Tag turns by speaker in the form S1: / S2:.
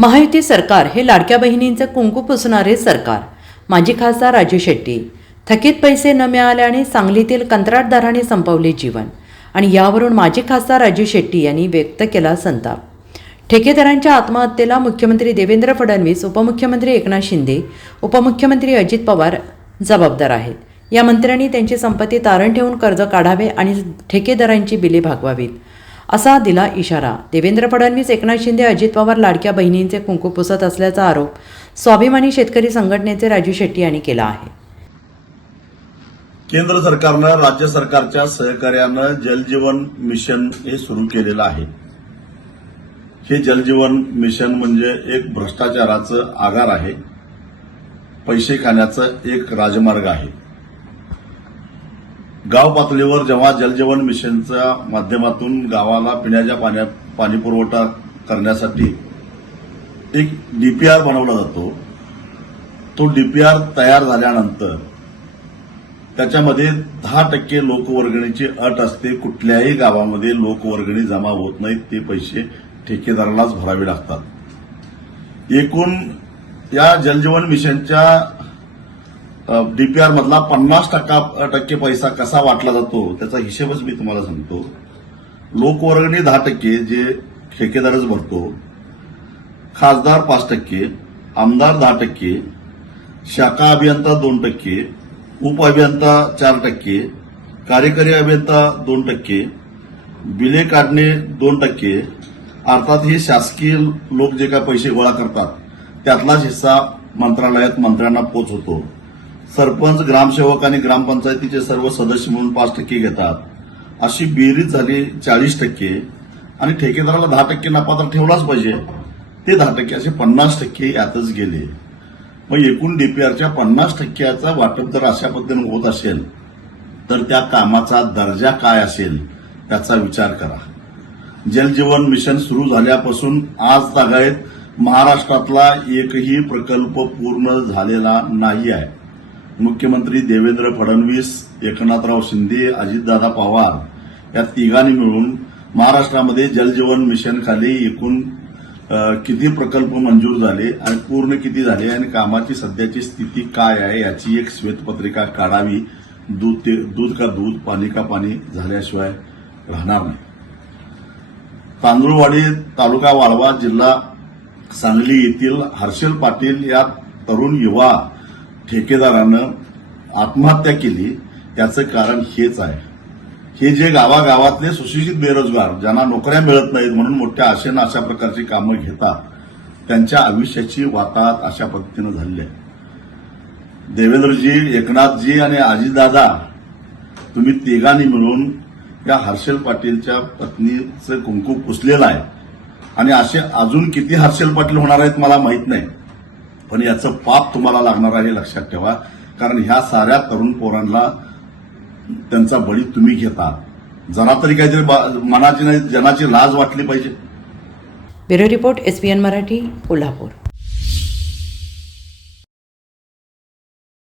S1: महायुती सरकार हे लाडक्या बहिणींचं कुंकू पुसणारे सरकार. माजी खासदार राजू शेट्टी. थकीत पैसे न मिळाल्याने सांगलीतील कंत्राटदाराने संपवले जीवन. आणि यावरून माजी खासदार राजू शेट्टी यांनी व्यक्त केला संताप. ठेकेदारांच्या आत्महत्येला मुख्यमंत्री देवेंद्र फडणवीस उपमुख्यमंत्री एकनाथ शिंदे उपमुख्यमंत्री अजित पवार जबाबदार आहेत. या मंत्र्यांनी त्यांची संपत्ती तारण ठेवून कर्ज काढावे आणि ठेकेदारांची बिले भागवावीत. असा दिला इशारा. देवेंद्र फडणवीस एकनाथ शिंदे अजित पवार लाडक्या बहिणींचे कुंकू पुसत असल्याचा आरोप स्वाभिमानी शेतकरी संघटनेचे राजू शेट्टी यांनी केला आहे.
S2: केंद्र सरकारनं राज्य सरकारच्या सहकार्यानं जलजीवन मिशन हे सुरू केलेलं आहे. हे जलजीवन मिशन म्हणजे एक भ्रष्टाचाराचं आगार आहे. पैसे खाण्याचं एक राजमार्ग आहे. गाव पातळीवर जेव्हा जलजीवन मिशनच्या माध्यमातून गावाला पिण्याच्या पाण्या पाणी पुरवठा करण्यासाठी एक डीपीआर बनवला जातो तो डीपीआर तयार झाल्यानंतर त्याच्यामध्ये दहा टक्के लोकवर्गणीची अट असते कुठल्याही गावामध्ये लोकवर्गणी जमा होत नाहीत ते पैसे ठेकेदारालाच भरावे लागतात. एकूण या जलजीवन मिशनच्या डीपीआर मधला पन्नास टक्का टक्के पैसा कसा वाटला जातो त्याचा हिशेबच मी तुम्हाला सांगतो. लोकवर्गणी दहा टक्के जे ठेकेदारच भरतो. खासदार पाच टक्के आमदार दहा टक्के शाखा अभियंता दोन टक्के उप अभियंता चार टक्के कार्यकारी अभियंता दोन टक्के बिले काढणे दोन टक्के अर्थात हे शासकीय लोक जे काय पैसे गोळा करतात त्यातलाच हिस्सा मंत्रालयात मंत्र्यांना पोचवतो सरपंच ग्रामसेवक आणि ग्रामपंचायतीचे सर्व सदस्य म्हणून पाच टक्के घेतात. अशी बेरीज झाली चाळीस टक्के आणि ठेकेदाराला दहा टक्के नफा तर ठेवलाच पाहिजे. ते दहा टक्के असे पन्नास टक्के यातच गेले. मग एकूण डीपीआरच्या पन्नास टक्क्याचा वाटप जर अशा पद्धतीने होत असेल तर त्या कामाचा दर्जा काय असेल त्याचा विचार करा. जलजीवन मिशन सुरू झाल्यापासून आज तागायत महाराष्ट्रातला एकही प्रकल्प पूर्ण झालेला नाही आहे मुख्यमंत्री देवेंद्र फडणवीस एकनाथराव शिंदे अजितदादा पवार या तिघांनी मिळून महाराष्ट्रामध्ये जलजीवन मिशन खाली एकूण किती प्रकल्प मंजूर झाले आणि पूर्ण किती झाले आणि कामाची सध्याची स्थिती काय आहे याची एक श्वेतपत्रिका काढावी. दूध ते दूध का दूध पाणी का पाणी झाल्याशिवाय राहणार नाही. तांदूळवाडी तालुका वाळवा जिल्हा सांगली येथील हर्षल पाटील या तरुण युवा ठेकेदारानं आत्महत्या केली त्याचं कारण हेच आहे. हे जे गावागावातले सुशिक्षित बेरोजगार ज्यांना नोकऱ्या मिळत नाहीत म्हणून मोठ्या आशेनं अशा प्रकारची कामं घेतात त्यांच्या आयुष्याची वाताहत अशा पद्धतीनं झालेली आहे. देवेंद्रजी एकनाथजी आणि आजीदादा तुम्ही तिघांनी मिळून या हर्षल पाटीलच्या पत्नीचं कुंकू पुसलेलं आहे. आणि असे अजून किती हर्षल पाटील होणार आहेत मला माहीत नाही. पण याचं पाप तुम्हाला लागणार आहे लक्षात ठेवा. कारण ह्या साऱ्या तरुण पोरांना त्यांचा बळी तुम्ही घेता. जरा तरी काहीतरी मनाची नाही जनाची लाज वाटली पाहिजे.
S1: Bureau report SPN Marathi Kolhapur.